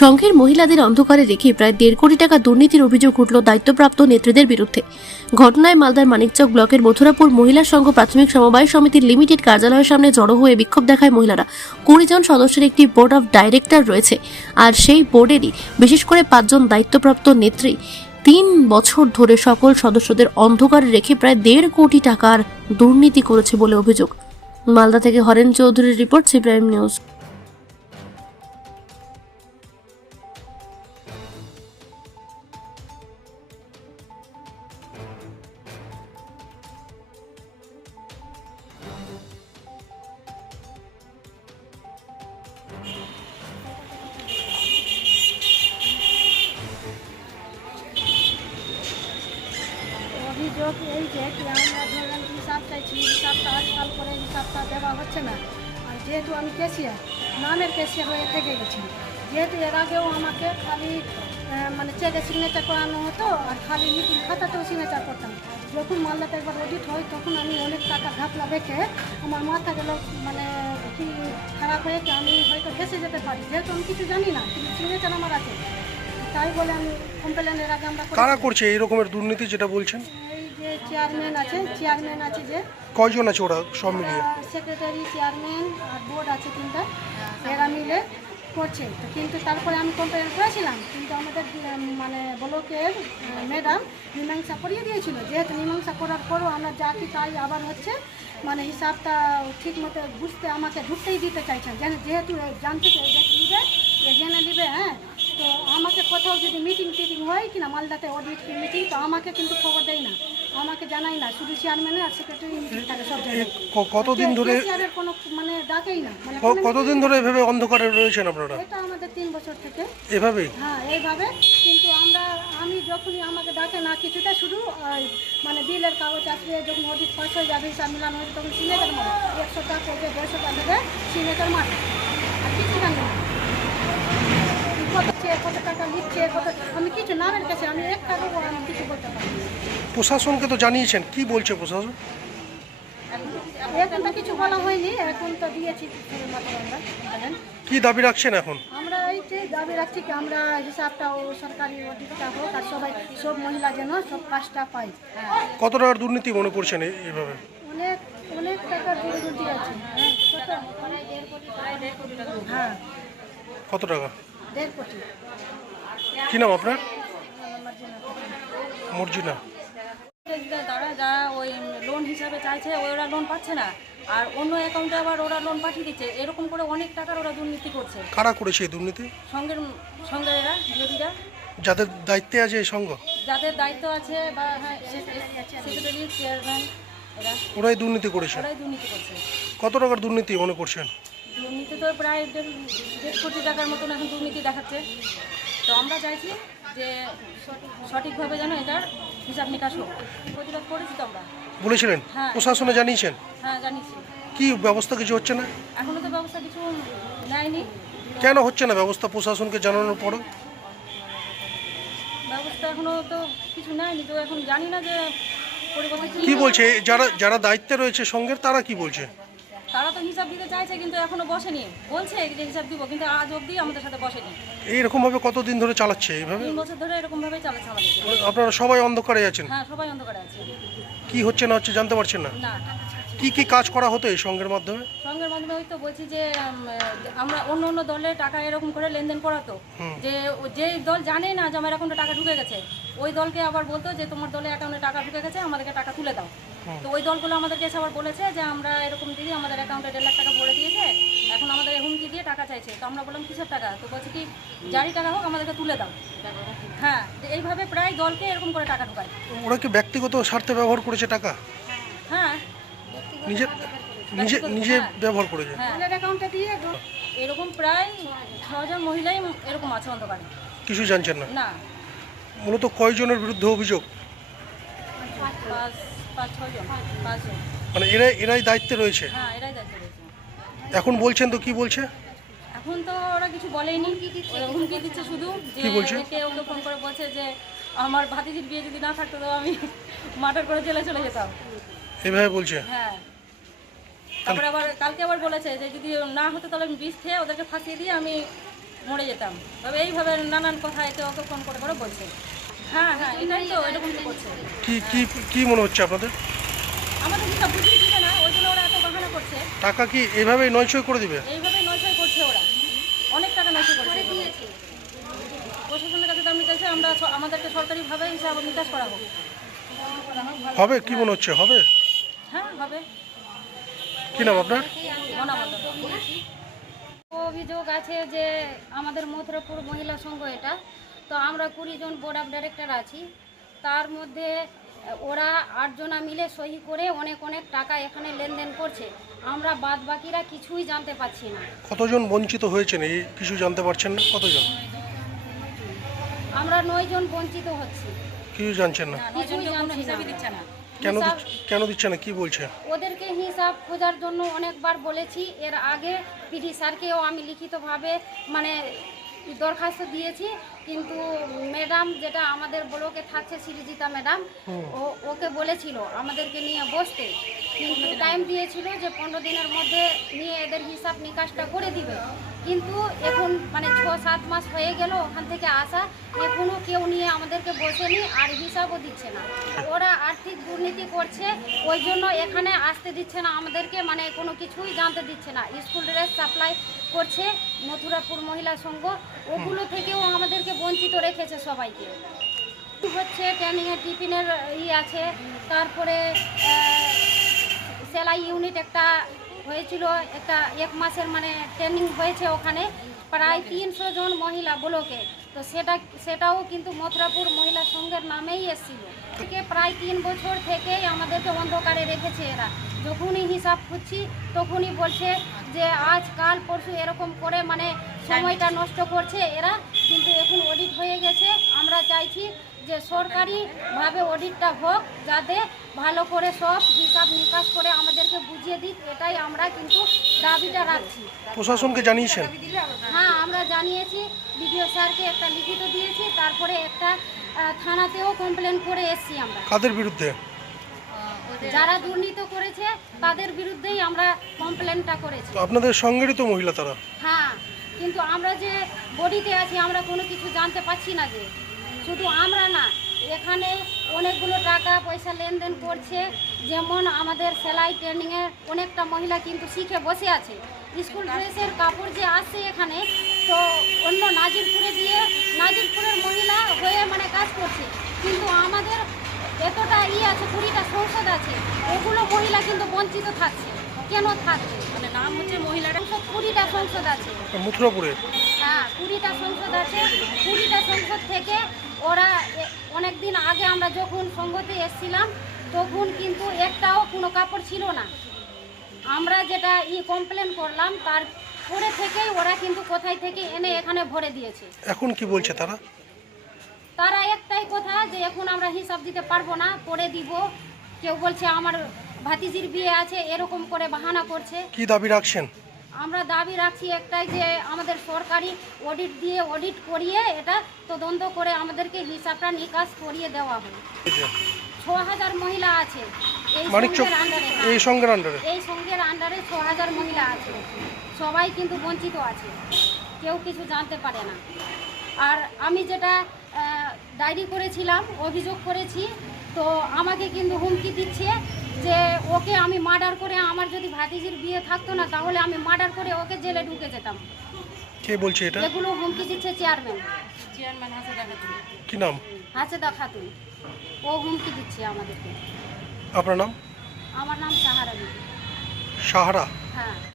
সংঘের মহিলাদের অন্ধকারে রেখে প্রায় 1.5 কোটি টাকা দুর্নীতির অভিযোগ উঠল দায়িত্বপ্রাপ্ত নেত্রীদের বিরুদ্ধে। ঘটনায় মালদার মানিকচক ব্লকের মথুরাপুর মহিলা সংঘ প্রাথমিক সমবায় সমিতির লিমিটেড কার্যালয়ের সামনে জড়ো হয়ে বিক্ষোভ দেখায় মহিলারা। 20 জন সদস্যের একটি বোর্ড অফ ডাইরেক্টর রয়েছে, আর সেই বোর্ডেরই বিশেষ করে 5 জন দায়িত্বপ্রাপ্ত নেত্রী 3 বছর ধরে সকল সদস্যদের অন্ধকারে রেখে প্রায় 1.5 কোটি টাকার দুর্নীতি করেছে বলে অভিযোগ। মালদা থেকে হরেন চৌধুরীর রিপোর্ট, সি প্রাইম নিউজ। অভিযোগ এই যে কি আমরা ধরলাম হিসাব চাইছি, হিসাবটা আজকাল করে হিসাবটা দেওয়া হচ্ছে না। আর যেহেতু আমি ক্যাশিয়ার, নামের ক্যাশিয়ার হয়ে থেকে গেছি, যেহেতু এর আগেও আমাকে খালি মানে চেকে সিগনেচার করানো হতো, আর খালি মিটিং খাতাতেও সিগনেচার করতাম। যখন মালদাতে একবার অডিট হয় তখন আমি অনেক টাকা ঘাপলা দেখে আমার মাথা গেল মানে কি খারাপ হয়ে কি আমি হয়তো ফেসে যেতে পারি, যেহেতু আমি কিছু জানি না, কিন্তু সিগনেচার আমার আছে। তাই বলে আমি কমপ্লেনের আগে আমরা কারা করছে এই রকমের দুর্নীতি যেটা বলছেন? চেয়ারম্যান আছে যে কয়জন আছে ওরা সব মিলিয়ে? সেক্রেটারি, চেয়ারম্যান আর বোর্ড আছে 3টা, এরা মিলে করছে। তো কিন্তু তারপরে আমি কমপ্লেন করেছিলাম, কিন্তু আমাদের মানে ব্লকের ম্যাডাম মীমাংসা করিয়ে দিয়েছিল। যেহেতু মীমাংসা করার পরও আমরা যা কি তাই আবার হচ্ছে, মানে হিসাবটা ঠিক মতো বুঝতে আমাকে ঢুকতেই দিতে চাইছেন, যেহেতু জানতে নিবে জেনে নিবে। হ্যাঁ, তো আমাকে কোথাও যদি মিটিং টিটিং হয় কিনা মালদাতে অডিট মিটিং, তো আমাকে কিন্তু খবর দেয় না, আমাকে জানাই না, শুধু চেয়ারম্যান আর সেক্রেটারি মিটিং থাকে সব জায়গায়। কতদিন ধরে কোনো মানে ডাকেই না, মানে কতদিন ধরে এভাবে অন্ধকারে রয়েছেন আপনারা? এটা আমাদের 3 বছর থেকে এভাবেই? হ্যাঁ, এইভাবে। কিন্তু আমি যখনই আমাকে ডাকে না কিছুটা, শুধু মানে বিলের কাগজ আসবে, যখন অডিট পাস হয়ে যাবে, হিসাব মিলানো হবে, তখন সিগনেচার মারে 100 টাকা যে 150 টাকা দেবে সিগনেচার মারে, আর কিছু জানি না কত টাকা নিচ্ছে, আমি কিছু নামের কাছে আমি 1 টাকাও আমি কিছু বলতে পারি না। প্রশাসনকে তো জানিয়েছেন, কি বলছে প্রশাসন? এখন তো কিছু বলা হয়নি, এখন তো দিয়েছি আমরা। কি দাবি রাখছেন এখন? আমরা এইটাই দাবি রাখছি কি আমরা হিসাবটা ও সরকারি অডিটটা হোক, আর সব মহিলা যেন সব কাজটা পায়। কত টাকার দুর্নীতি মনে করছেন এইভাবে? অনেক অনেক টাকার দুর্নীতি আছে। হ্যাঁ, কত টাকা? 1.5 কোটি। কি নাম আপনার? মর্জিনা। তারা যা ওই লোন হিসাবে চাইছে, ওরা লোন পাচ্ছে না, আর অন্য অ্যাকাউন্টে আবার ওরা লোন পাঠিয়ে দিচ্ছে। এরকম করে অনেক টাকার ওরা দুর্নীতি করছে। কারা করেছে এই দুর্নীতি? সঙ্গের এরা বিরোধীরা, যাদের দায়িত্বে আছে এই সংঘ, যাদের দায়িত্ব আছে, বা হ্যাঁ সেক্রেটারি, চেয়ারম্যান, ওরাই দুর্নীতি করেছে। ওরাই দুর্নীতি করছে। কত টাকার দুর্নীতি মনে করছেন? দুর্নীতি তো প্রায় 1.5 কোটি টাকার মতন এখন দুর্নীতি দেখাচ্ছে। তো আমরা চাইছি যে সঠিকভাবে যেন এটার হিসাব নিকাশ হোক। প্রতিবাদ করেছি তো আমরা। বলেছিলেন? হ্যাঁ। প্রশাসনে জানিয়েছেন? হ্যাঁ, জানিয়েছি। কি ব্যবস্থা কিছু হচ্ছে না? এখনও তো ব্যবস্থা কিছু নেয়নি। কেন হচ্ছে না ব্যবস্থা প্রশাসনকে জানানোর পরও? ব্যবস্থা এখনও তো কিছু নেয়নি, তো এখন জানি না যে পরিবর্তন কি বলছে যারা দায়িত্বে রয়েছে সংঘের, তারা কি বলছে? তারা তো হিসাব দিতে চাইছে, কিন্তু এখনো বসেনি। বলছে যে হিসাব দিব, কিন্তু আজ অবধি আমাদের সাথে বসেনি। এইরকম ভাবে কতদিন ধরে চালাচ্ছে এইভাবে? 3 বছর ধরে এরকম ভাবেই চালাচ্ছে আমাদের। আপনারা সবাই অন্ধকারে আছেন? হ্যাঁ, সবাই অন্ধকারে আছে। কি হচ্ছে না হচ্ছে জানতে পারছেন না? না, কি কাজ করা হতো এই সংঘের মাধ্যমে? সঙ্গের মাধ্যমে ওই তো বলছি যে আমরা অন্য দলে টাকা এরকম করে লেনদেন করাতো, যে দল জানে না যে আমার অ্যাকাউন্টে টাকা ঢুকে গেছে, ওই দলকে আবার বলতো যে তোমার দলে অ্যাকাউন্টে টাকা ঢুকে গেছে, আমাদেরকে টাকা তুলে দাও। তো ওই দলগুলো আমাদেরকে এসে আবার বলেছে যে আমরা এরকম দিদি আমাদের অ্যাকাউন্টে 1.5 লাখ টাকা ভরে দিয়েছে, এখন আমাদের হুমকি দিয়ে টাকা চাইছে। তো আমরা বললাম কিসের টাকা? তো বলছে কি যারই টাকা হোক আমাদেরকে তুলে দাও। হ্যাঁ, এইভাবে প্রায় দলকে এরকম করে টাকা ঢুকায়। ওরা কি ব্যক্তিগত স্বার্থে ব্যবহার করেছে টাকা? হ্যাঁ, নিজে ব্যবহার করেছে। হ্যাঁ, অ্যাকাউন্টে দিয়ে এরকম প্রায় 6 জন মহিলাই এরকম আছে অন্ধকারে। কিছু জানছেন না? না, মূলত কয়জনের বিরুদ্ধে অভিযোগ? 5-6 জন, 5 জন। মানে এরাই দায়িত্বে রয়েছে? হ্যাঁ, এরাই দায়িত্ব রয়েছে। এখন বলছেন তো, কি বলছে? এখন তো ওরা কিছু বলেনি, ওরা হুমকি দিচ্ছে শুধু, যে কি বলছে? ওকে ফোন করে বলছে যে আমার ভাতিজির বিয়ে যদি না থাকতো তো আমি মার্ডার করে জেলে চলে যেতাম। এভাবে বলছে? হ্যাঁ, তারপরে আবার কালকে আবার বলেছে যে যদি না হতো তাহলে আমি বিষ খেয়ে ওদেরকে ফাঁসিয়ে দিয়ে আমি মরে যেতাম। তবে এইভাবে নানান কথা এতে ওকে ফোন করে করে বলছে। হ্যাঁ হ্যাঁ, এটাই তো, এরকম তো করছে। কি কি কি মনে হচ্ছে আপনাদের? আমাদের যেটা বুঝিয়ে দিবে না, ওই জন্য ওরা এত বাহানা করছে। টাকা কি এভাবেই নয়ছয় করে দিবে? এইভাবে নয়ছয় করছে ওরা, অনেক টাকা নয়ছয় করছে। প্রশাসনের কাছে দাম নিতেছে, আমরা আমাদেরকে সরকারিভাবে হিসাব নিকাশ করা হোক। হবে কি মনে হচ্ছে হবে? হ্যাঁ হবে। কি নাম আপনার? অভিযোগ আছে যে আমাদের মথুরাপুর মহিলা সংঘ এটা, তো আমরা 20 জন বোর্ড অফ ডাইরেক্টর আছি। তার মধ্যে ওরা 8 জনা মিলে সহি করে অনেক অনেক টাকা এখানে লেনদেন করছে। আমরা বাদ বাকিরা কিছুই জানতে পাচ্ছি না। কতজন বঞ্চিত হয়েছেন এই কিছু জানতে পারছেন না? কতজন? আমরা 9 জন বঞ্চিত হচ্ছি, কিছু জানছেন না? কিছুই জানছি না। দিচ্ছে না। কেন দিচ্ছে না কি বলছে? ওদেরকে হিসাব খোঁজার জন্য অনেকবার বলেছি। এর আগে পিডি স্যারকেও আমি লিখিতভাবে মানে দরখাস্ত দিয়েছি, কিন্তু ম্যাডাম যেটা আমাদের ব্লকে থাকছে সৃজিতা ম্যাডাম, ওকে বলেছিল আমাদেরকে নিয়ে বসতে, কিন্তু টাইম দিয়েছিল যে 15 দিনের মধ্যে নিয়ে এদের হিসাব নিকাশটা করে দিবে। কিন্তু এখন মানে 6-7 মাস হয়ে গেল ওখান থেকে আসা, এখনও কেউ নিয়ে আমাদেরকে বসেনি আর হিসাবও দিচ্ছে না। ওরা আর্থিক দুর্নীতি করছে, ওই জন্য এখানে আসতে দিচ্ছে না আমাদেরকে, মানে কোনো কিছুই জানতে দিচ্ছে না। স্কুল ড্রেস সাপ্লাই করছে মথুরাপুর মহিলা সংঘ, ওগুলো থেকেও আমাদেরকে বঞ্চিত রেখেছে সবাইকে। হচ্ছে ট্রেনিংয়ের টিফিনের আছে, তারপরে সেলাই ইউনিট একটা হয়েছিল, একটা 1 মাসের মানে ট্রেনিং হয়েছে ওখানে, প্রায় 300 জন মহিলা ব্লকে, তো সেটাও কিন্তু মথুরাপুর মহিলা সংঘের নামেই এসেছিল। থেকে প্রায় 3 বছর থেকেই আমাদেরকে অন্ধকারে রেখেছে এরা। যখনই হিসাব খুঁজছি তখনই বলছে যে আজ কাল পরশু এরকম করে মানে সময়টা নষ্ট করছে এরা। কিন্তু এখন অডিট হয়ে গেছে, আমরা চাইছি যে সরকারিভাবে অডিটটা হোক, যাতে ভালো করে সব হিসাব নিকাশ করে আমাদেরকে বুঝিয়ে দিক, এটাই আমরা কিন্তু দাবিটা রাখছি। প্রশাসনকে জানিয়েছেন? হ্যাঁ, আমরা জানিয়েছি, বিডিও স্যারকে একটা লিখিত দিয়েছি, তারপরে একটা থানাতেও কমপ্লেন করে এসেছি আমরা। কাদের বিরুদ্ধে? যারা দুর্নীতি করেছে তাদের বিরুদ্ধেই আমরা কমপ্লেনটা করেছি। তো আপনাদের সঙ্গেরই তো মহিলা তারা। হ্যাঁ, কিন্তু আমরা যে বডিতে আছি আমরা কোনো কিছু জানতে পাচ্ছি না। যে শুধু আমরা না, এখানে অনেকগুলো টাকা পয়সা লেনদেন করছে। যেমন আমাদের সেলাই ট্রেনিংয়ের অনেকটা মহিলা কিন্তু শিখে বসে আছে। স্কুল ড্রেসের কাপড় যে আসছে এখানে, তো অন্য নাজিরপুরের মহিলা হয়ে মানে কাজ করছে, কিন্তু আমাদের এতটা আছে, 20টা সংসদ আছে, ওগুলো মহিলা কিন্তু বঞ্চিত থাকছে। কেন থাকছে? মানে নাম হচ্ছে মহিলারা, 20টা সংসদ আছে। মথুরাপুরে? হ্যাঁ, 20টা সংসদ আছে। 20টা সংসদ থেকে ওরা অনেক দিন আগে আমরা যখন সংঘতে এসেছিলাম তখন কিন্তু একটাও কোনো কাপড় ছিল না। আমরা যেটা কমপ্লেন করলাম তারপরে থেকেই ওরা কিন্তু কোথায় থেকে এনে এখানে ভরে দিয়েছে। এখন কি বলছে তারা? তারা একটাই কথা যে এখন আমরা হিসাব দিতে পারবো না, পরে দিব। কেউ বলছে আমার ভাতিজির বিয়ে আছে, এরকম করে বাহানা করছে। কি দাবি রাখছেন? আমরা দাবি রাখছি একটাই, যে আমাদের সরকারি অডিট করিয়ে এটা তদন্ত করে আমাদেরকে হিসাবটা নিকাশ করিয়ে দেওয়া হয়। 6000 মহিলা আছে মানিকচক এই সংঘের আন্ডারে। এই সংঘের আন্ডারে 6000 মহিলা আছে, সবাই কিন্তু বঞ্চিত আছে, কেউ কিছু জানতে পারে না। আর আমি যেটা ডায়েরি করেছিলাম, অভিযোগ করেছি, তো আমাকে কিন্তু হুমকি দিচ্ছে যে ওকে আমি মার্ডার করে, আমার যদি ভাতিজির বিয়ে থাকতো না তাহলে আমি মার্ডার করে ওকে জেলে ঢুকে যেতাম। কে বলছে এটা? এগুলো হুমকি দিচ্ছে চেয়ারম্যান হাসেদা খাতুন। কি নাম? হাসেদা খাতুন। ও হুমকি দিচ্ছে আমাদেরকে। আপনার নাম? আমার নাম সাহারা বিবি। সাহারা? হ্যাঁ।